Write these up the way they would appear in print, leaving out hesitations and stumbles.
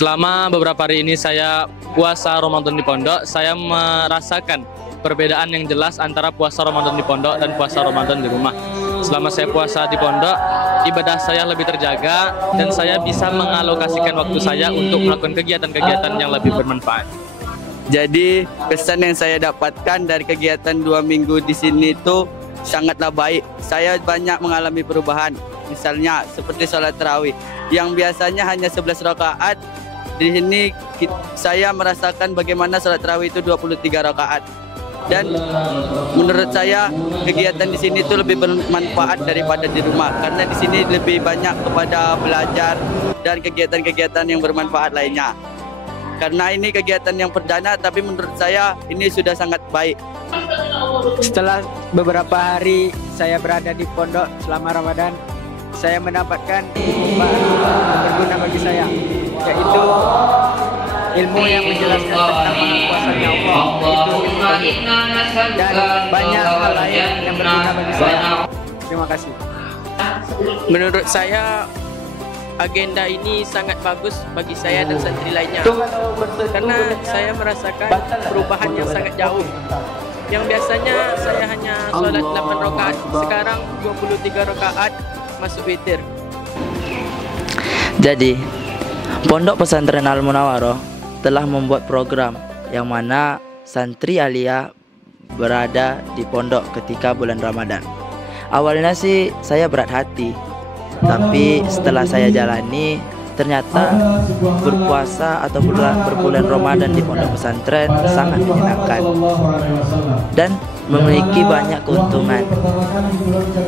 Selama beberapa hari ini saya puasa Ramadan di pondok, saya merasakan perbedaan yang jelas antara puasa Ramadan di pondok dan puasa Ramadan di rumah. Selama saya puasa di pondok, ibadah saya lebih terjaga dan saya bisa mengalokasikan waktu saya untuk melakukan kegiatan-kegiatan yang lebih bermanfaat. Jadi kesan yang saya dapatkan dari kegiatan 2 minggu di sini itu sangatlah baik. Saya banyak mengalami perubahan. Misalnya seperti sholat tarawih yang biasanya hanya 11 rakaat. Di sini saya merasakan bagaimana sholat tarawih itu 23 rakaat. Dan menurut saya kegiatan di sini itu lebih bermanfaat daripada di rumah karena di sini lebih banyak kepada belajar dan kegiatan-kegiatan yang bermanfaat lainnya. Karena ini kegiatan yang perdana, tapi menurut saya ini sudah sangat baik. Setelah beberapa hari saya berada di pondok selama Ramadan, saya mendapatkan ilmu yang berguna bagi saya, yaitu ilmu yang menjelaskan tentang kuasanya Allah, dan banyak hal lain yang berguna bagi saya. Terima kasih. Menurut saya agenda ini sangat bagus bagi saya dan santri lainnya karena saya merasakan perubahan yang sangat jauh. Yang biasanya saya hanya sholat 8 rakaat, sekarang 23 rakaat masuk witir. Jadi, Pondok Pesantren Al Munawaroh telah membuat program yang mana santri Alia berada di pondok ketika bulan Ramadan. Awalnya sih saya berat hati, tapi setelah saya jalani ternyata berpuasa atau berbulan Ramadan di pondok pesantren sangat menyenangkan dan memiliki banyak keuntungan.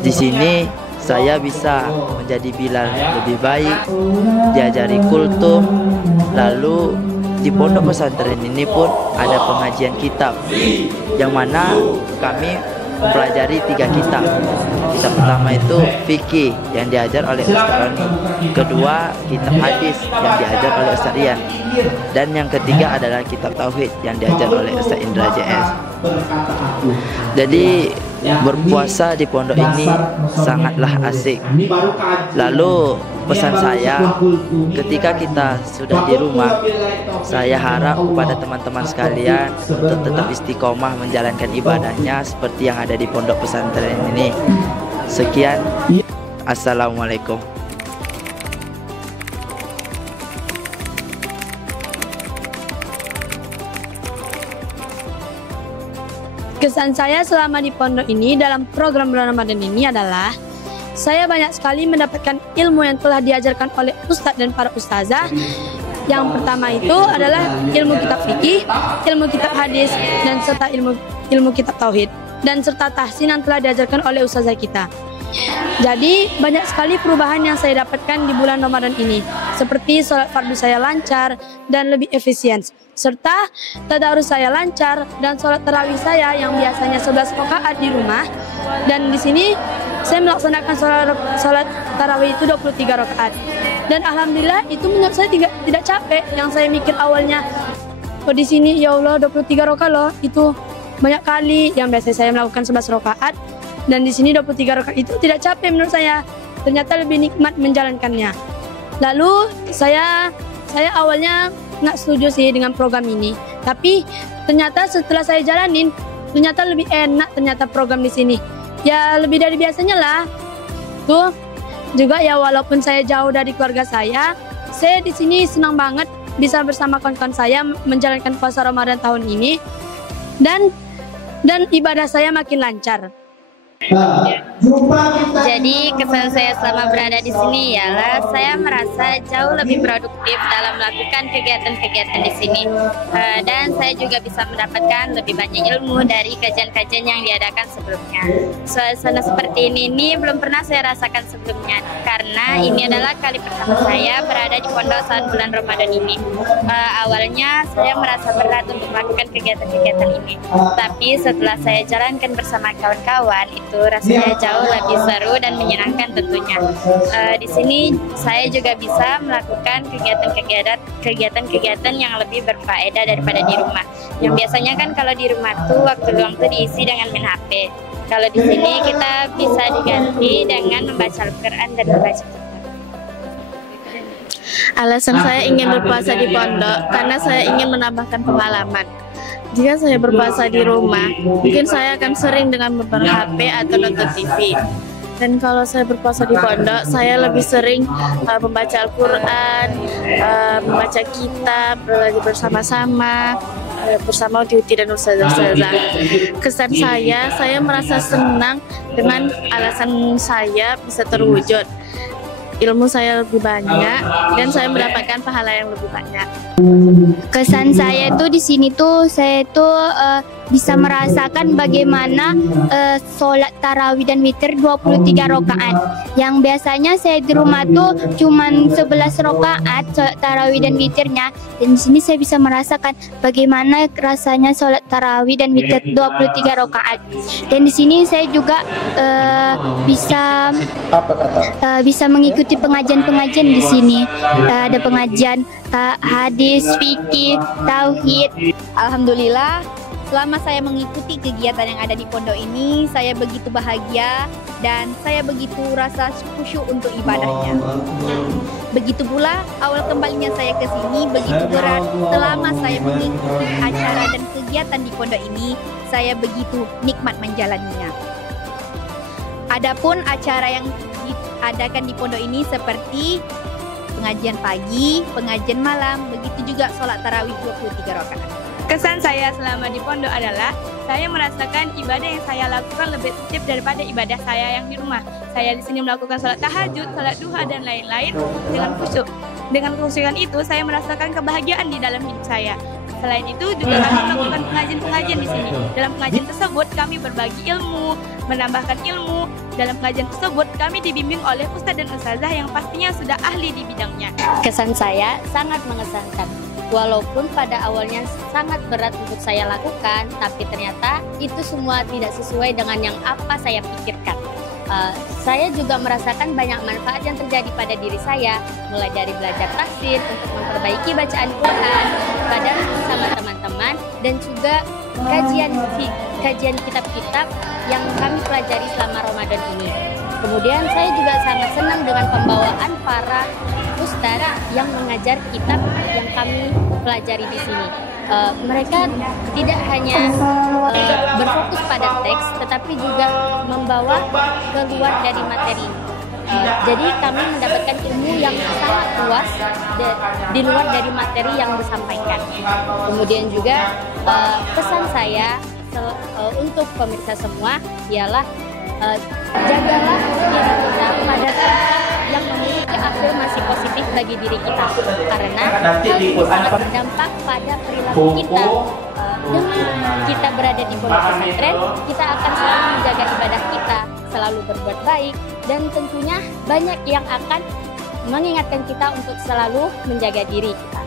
Di sini saya bisa menjadi bilal lebih baik, diajari kultum, lalu di pondok pesantren ini pun ada pengajian kitab yang mana kami mempelajari 3 kitab. Kitab pertama itu fikih yang diajar oleh Ustaz Roni, kedua kitab hadis yang diajar oleh Ustaz Rian, dan yang ketiga adalah kitab tauhid yang diajar oleh Ustaz Indra JS. Jadi berpuasa di pondok ini sangatlah asik. Lalu pesan saya ketika kita sudah di rumah, saya harap kepada teman-teman sekalian untuk tetap istiqomah menjalankan ibadahnya seperti yang ada di pondok pesantren ini. Sekian, assalamualaikum. Kesan saya selama di pondok ini dalam program bulan Ramadan ini adalah saya banyak sekali mendapatkan ilmu yang telah diajarkan oleh ustadz dan para ustazah. Yang pertama itu adalah ilmu kitab fikih, ilmu kitab hadis, dan serta ilmu kitab tauhid, dan serta tahsin yang telah diajarkan oleh ustazah kita. Jadi banyak sekali perubahan yang saya dapatkan di bulan Ramadan ini, seperti sholat fardu saya lancar dan lebih efisien, serta tadarus saya lancar, dan sholat tarawih saya yang biasanya 11 rakaat di rumah, dan di sini saya melaksanakan sholat tarawih itu 23 rakaat. Dan alhamdulillah itu menurut saya tidak capek. Yang saya mikir awalnya, oh di sini ya Allah 23 rakaat loh, itu banyak kali. Yang biasa saya melakukan 11 rakaat, dan di sini 23 rakaat itu tidak capek menurut saya. Ternyata lebih nikmat menjalankannya. Lalu saya awalnya nggak setuju sih dengan program ini, tapi ternyata setelah saya jalanin, ternyata lebih enak ternyata program di sini. Ya lebih dari biasanya lah. Tuh juga ya, walaupun saya jauh dari keluarga saya di sini senang banget bisa bersama kawan-kawan saya menjalankan puasa Ramadan tahun ini, dan ibadah saya makin lancar. Jadi kesan saya selama berada di sini ialah saya merasa jauh lebih produktif dalam melakukan kegiatan-kegiatan di sini, dan saya juga bisa mendapatkan lebih banyak ilmu dari kajian-kajian yang diadakan sebelumnya. Suasana seperti ini belum pernah saya rasakan sebelumnya karena ini adalah kali pertama saya berada di pondok saat bulan Ramadan ini. Awalnya saya merasa berat untuk melakukan kegiatan-kegiatan ini, tapi setelah saya jalankan bersama kawan-kawan itu rasanya jauh lebih seru dan menyenangkan tentunya. Di sini saya juga bisa melakukan kegiatan-kegiatan yang lebih berfaedah daripada di rumah. Yang biasanya kan kalau di rumah tuh waktu luang tuh diisi dengan main HP. Kalau di sini kita bisa diganti dengan membaca Al-Quran dan membaca kitab. Alasan saya ingin berpuasa di pondok karena saya ingin menambahkan pengalaman. Jika saya berpuasa di rumah, mungkin saya akan sering dengan ber-HP atau nonton TV. Dan kalau saya berpuasa di pondok, saya lebih sering membaca Al-Quran, membaca kitab, belajar bersama-sama, bersama Uti dan ustazah-ustazah. Kesan saya merasa senang dengan alasan saya bisa terwujud. Ilmu saya lebih banyak dan saya mendapatkan pahala yang lebih banyak. Kesan saya tuh di sini tuh saya tuh bisa merasakan bagaimana sholat tarawih dan witir 23 rakaat. Yang biasanya saya di rumah tuh cuman 11 rakaat sholat tarawih dan witirnya. Dan di sini saya bisa merasakan bagaimana rasanya sholat tarawih dan witir 23 rakaat. Dan di sini saya juga bisa mengikuti pengajian-pengajian di sini. Ada pengajian hadis, fikih, tauhid. Alhamdulillah, selama saya mengikuti kegiatan yang ada di pondok ini, saya begitu bahagia dan saya begitu rasa khusyuk untuk ibadahnya. Begitu pula awal kembalinya saya ke sini begitu berat. Selama saya mengikuti acara dan kegiatan di pondok ini, saya begitu nikmat menjalaninya. Adapun acara yang diadakan di pondok ini seperti pengajian pagi, pengajian malam, begitu juga sholat tarawih 23 rakaat. Kesan saya selama di pondok adalah saya merasakan ibadah yang saya lakukan lebih efektif daripada ibadah saya yang di rumah. Saya di sini melakukan sholat tahajud, sholat duha dan lain-lain dengan khusyuk. Dengan kekhusyukan itu saya merasakan kebahagiaan di dalam hidup saya. Selain itu juga kami melakukan pengajian-pengajian di sini. Dalam pengajian tersebut kami berbagi ilmu, menambahkan ilmu. Dalam pengajian tersebut kami dibimbing oleh ustadz dan ustazah yang pastinya sudah ahli di bidangnya. Kesan saya sangat mengesankan. Walaupun pada awalnya sangat berat untuk saya lakukan, tapi ternyata itu semua tidak sesuai dengan yang apa saya pikirkan. Saya juga merasakan banyak manfaat yang terjadi pada diri saya, mulai dari belajar tafsir untuk memperbaiki bacaan Quran, kadang sama teman-teman, dan juga kajian kitab-kitab yang kami pelajari selama Ramadan ini. Kemudian saya juga sangat senang dengan pembawaan para ustaz yang mengajar kitab yang kami pelajari di sini. Mereka tidak hanya berfokus pada teks, tetapi juga membawa keluar dari materi. Jadi kami mendapatkan ilmu yang sangat luas di luar dari materi yang disampaikan. Kemudian juga pesan saya untuk pemirsa semua ialah jagalah diri kita pada yang memiliki afirmasi positif bagi diri kita, karena hal itu sangat berdampak pada perilaku kita. Dengan kita berada di pondok pesantren, kita akan selalu menjaga ibadah kita, selalu berbuat baik, dan tentunya banyak yang akan mengingatkan kita untuk selalu menjaga diri kita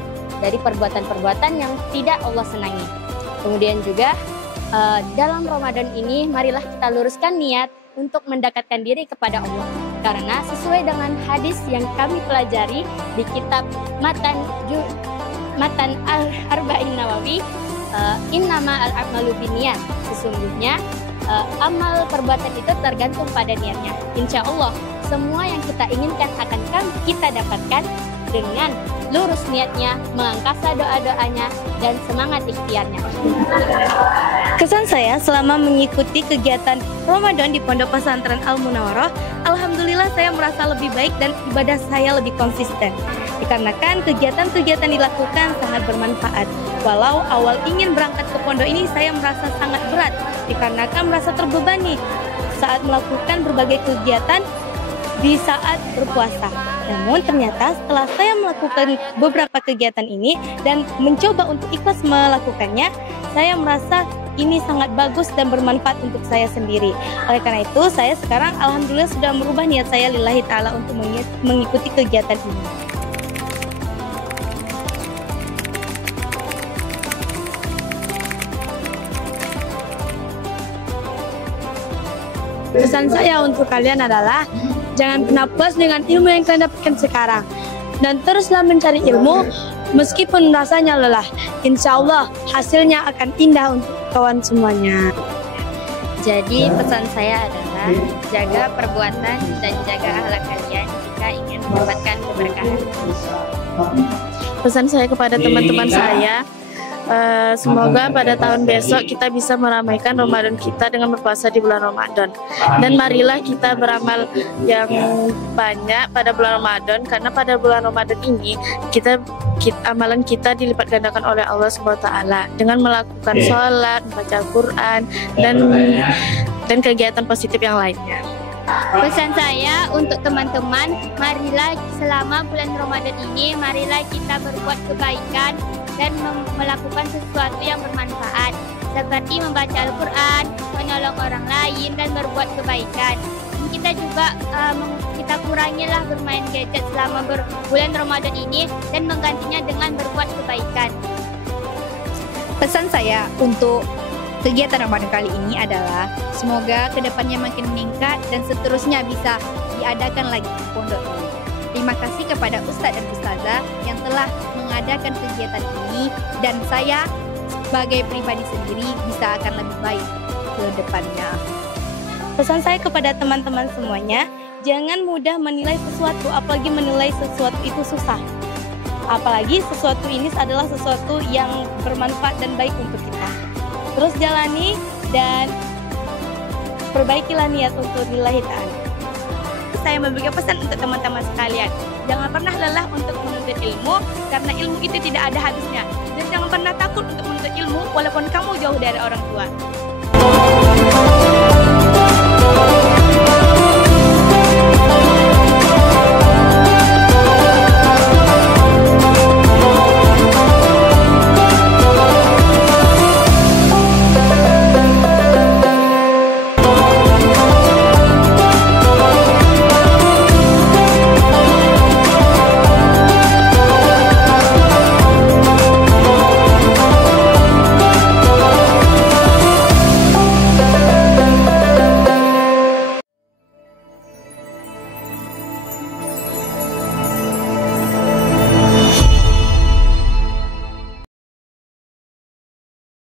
dari perbuatan-perbuatan yang tidak Allah senangi. Kemudian juga dalam Ramadan ini, marilah kita luruskan niat untuk mendekatkan diri kepada Allah, karena sesuai dengan hadis yang kami pelajari di kitab Matan Al-Arba'in Nawawi, innama al-a'malu binniyat, sesungguhnya amal perbuatan itu tergantung pada niatnya. Insya Allah semua yang kita inginkan akan kita dapatkan dengan lurus niatnya, mengangkasa doa-doanya, dan semangat ikhtiarnya. Kesan saya selama mengikuti kegiatan Ramadan di Pondok Pesantren Al-Munawwaroh, alhamdulillah saya merasa lebih baik dan ibadah saya lebih konsisten. Dikarenakan kegiatan-kegiatan dilakukan sangat bermanfaat. Walau awal ingin berangkat ke pondok ini saya merasa sangat berat, dikarenakan merasa terbebani saat melakukan berbagai kegiatan di saat berpuasa. Namun ternyata setelah saya melakukan beberapa kegiatan ini dan mencoba untuk ikhlas melakukannya, saya merasa ini sangat bagus dan bermanfaat untuk saya sendiri. Oleh karena itu, saya sekarang alhamdulillah sudah merubah niat saya lillahi ta'ala untuk mengikuti kegiatan ini. Pesan saya untuk kalian adalah jangan pernah puas dengan ilmu yang kalian dapatkan sekarang, dan teruslah mencari ilmu meskipun rasanya lelah. Insya Allah hasilnya akan indah untuk kawan semuanya. Jadi pesan saya adalah jaga perbuatan dan jaga akhlak kalian. Jika mereka ingin mendapatkan keberkahan. Pesan saya kepada teman-teman saya, semoga pada tahun besok kita bisa meramaikan Ramadan kita dengan berpuasa di bulan Ramadan. Dan marilah kita beramal yang banyak pada bulan Ramadan, karena pada bulan Ramadan ini amalan kita dilipat gandakan oleh Allah SWT dengan melakukan sholat, membaca Al-Quran, dan kegiatan positif yang lainnya. Pesan saya untuk teman-teman, marilah selama bulan Ramadan ini, marilah kita berbuat kebaikan dan melakukan sesuatu yang bermanfaat, seperti membaca Al-Quran, menolong orang lain, dan berbuat kebaikan. Kita juga kita kurangilah bermain gadget selama bulan Ramadan ini dan menggantinya dengan berbuat kebaikan. Pesan saya untuk kegiatan Ramadan kali ini adalah semoga kedepannya makin meningkat dan seterusnya bisa diadakan lagi di pondok ini. Terima kasih kepada Ustadz dan Ustazah yang telah mengadakan kegiatan ini, dan saya sebagai pribadi sendiri bisa akan lebih baik ke depannya. Pesan saya kepada teman-teman semuanya, jangan mudah menilai sesuatu, apalagi menilai sesuatu itu susah. Apalagi sesuatu ini adalah sesuatu yang bermanfaat dan baik untuk kita. Terus jalani dan perbaikilah niat untuk lillahi ta'ala. Saya memberikan pesan untuk teman-teman sekalian, jangan pernah lelah untuk menuntut ilmu, karena ilmu itu tidak ada habisnya. Dan jangan pernah takut untuk menuntut ilmu walaupun kamu jauh dari orang tua.